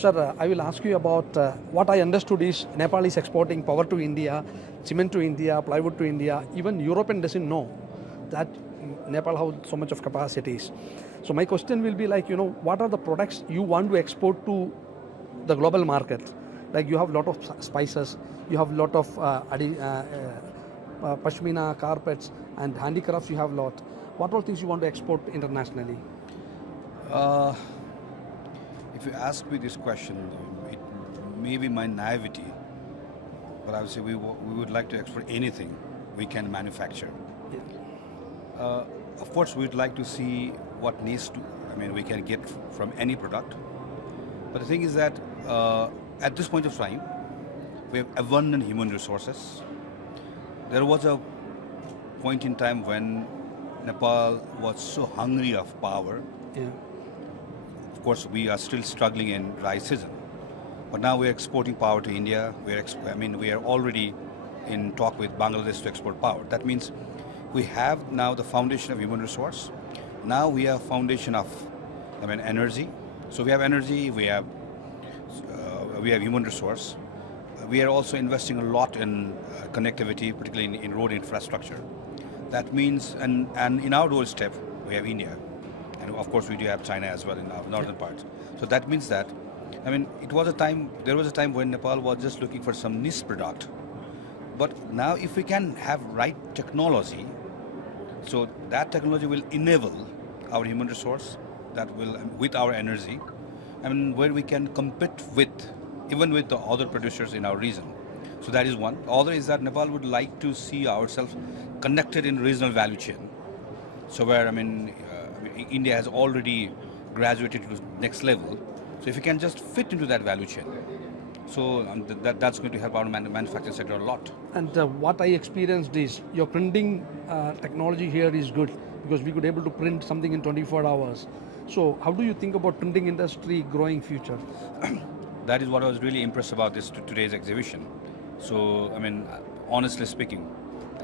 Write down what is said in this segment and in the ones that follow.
Sir, I will ask you about what I understood is Nepal is exporting power to India, cement to India, plywood to India. Even European doesn't know that Nepal has so much of capacities. So my question will be like, what are the products you want to export to the global market? Like you have a lot of spices, you have a lot of pashmina, carpets, and handicrafts. You have a lot. What all things you want to export internationally? If you ask me this question, it may be my naivety, but I would say we would like to export anything we can manufacture. Yeah. Of course, we'd like to see what we can get from any product. But the thing is that at this point of time, we have abundant human resources. There was a point in time when Nepal was so hungry of power. Yeah. Of course, we are still struggling in dry season, but now we are exporting power to India. We are already in talk with Bangladesh to export power. That means we have now the foundation of human resource. Now we have foundation of, energy. So we have energy. We have human resource. We are also investing a lot in connectivity, particularly in road infrastructure. That means, and in our doorstep, we have India. And of course, we do have China as well in our northern parts. So that means that, there was a time when Nepal was just looking for some niche product. But now if we can have right technology, so that technology will enable our human resource, that will, with our energy, where we can compete even with the other producers in our region. So that is one. The other is that Nepal would like to see ourselves connected in regional value chain. So where, India has already graduated to the next level. So if you can just fit into that value chain, so that's going to help our manufacturing sector a lot. And what I experienced is your printing technology here is good because we could able to print something in 24 hours. So how do you think about printing industry growing future? That is what I was really impressed about today's exhibition. So, honestly speaking,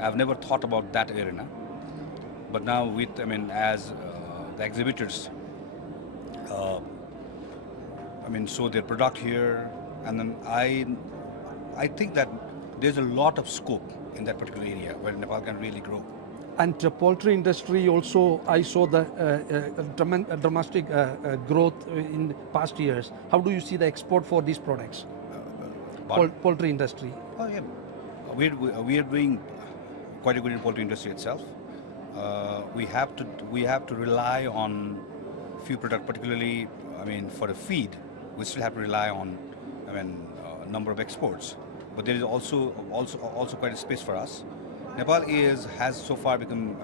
I've never thought about that arena. But now as the exhibitors, show their product here, and then I think that there's a lot of scope in that particular area where Nepal can really grow. And poultry industry also, I saw the dramatic growth in past years. How do you see the export for these products? Poultry industry. Oh yeah, we are doing quite a good in poultry industry itself. We have to rely on few products, particularly for the feed. We still have to rely on number of exports, but there is also quite a space for us. Nepal has so far become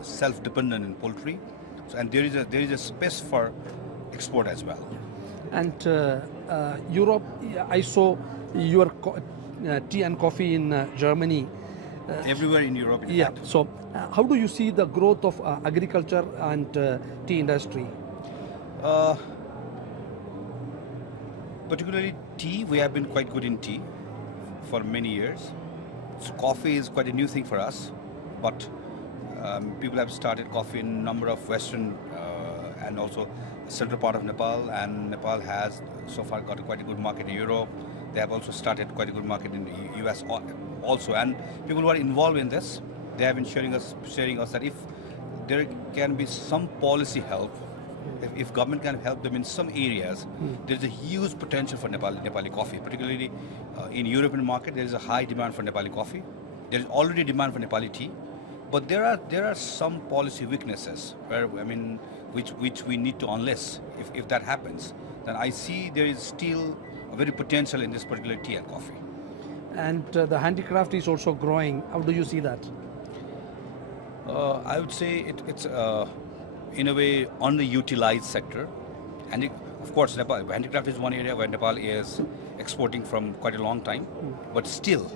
self-dependent in poultry, and there is a space for export as well. And Europe, I saw your tea and coffee in Germany. Everywhere in Europe. Yeah. So how do you see the growth of agriculture and tea industry? Particularly tea, we have been quite good in tea for many years. So coffee is quite a new thing for us, but people have started coffee in a number of western and also central part of Nepal, and Nepal has so far got quite a good market in Europe. They have also started quite a good market in the US also, and people who are involved in this, they have been sharing us that if there can be some policy help, if government can help them in some areas, there is a huge potential for Nepali coffee. Particularly in European market, there is a high demand for Nepali coffee. There is already demand for Nepali tea, but there are some policy weaknesses where which we need to unless. If that happens, then I see there is still a very potential in this particular tea and coffee. And the handicraft is also growing. How do you see that? I would say it's in a way underutilized sector, and of course Nepal handicraft is one area where Nepal is exporting from quite a long time, but still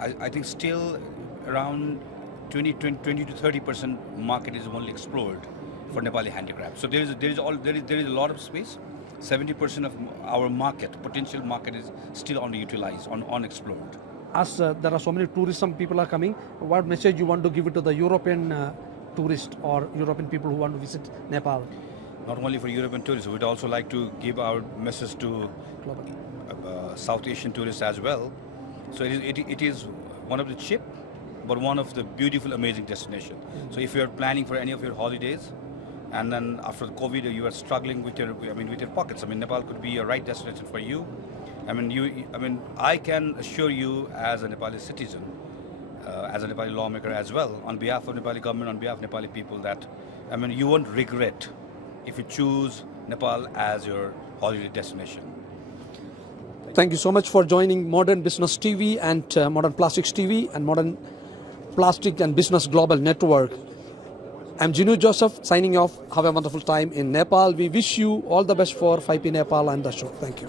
I think still around 20 to 30% market is only explored for Nepali handicraft. So there is a lot of space. 70% of our potential market is still underutilized, unexplored. As there are so many tourism people are coming, what message you want to give it to the European tourists or European people who want to visit Nepal? not only for European tourists, we'd also like to give our message to South Asian tourists as well. So it is one of the cheap, but one of the beautiful, amazing destination. So if you are planning for any of your holidays, and then after the COVID you are struggling with your pockets, Nepal could be a right destination for you. I can assure you as a Nepali citizen, as a Nepali lawmaker as well, on behalf of Nepali government, on behalf of Nepali people, that you won't regret if you choose Nepal as your holiday destination. Thank you so much for joining Modern Business TV and Modern Plastics TV and Modern Plastic and Business Global Network. I'm Ginu Joseph signing off. Have a wonderful time in Nepal. We wish you all the best for 5P Nepal and the show. Thank you.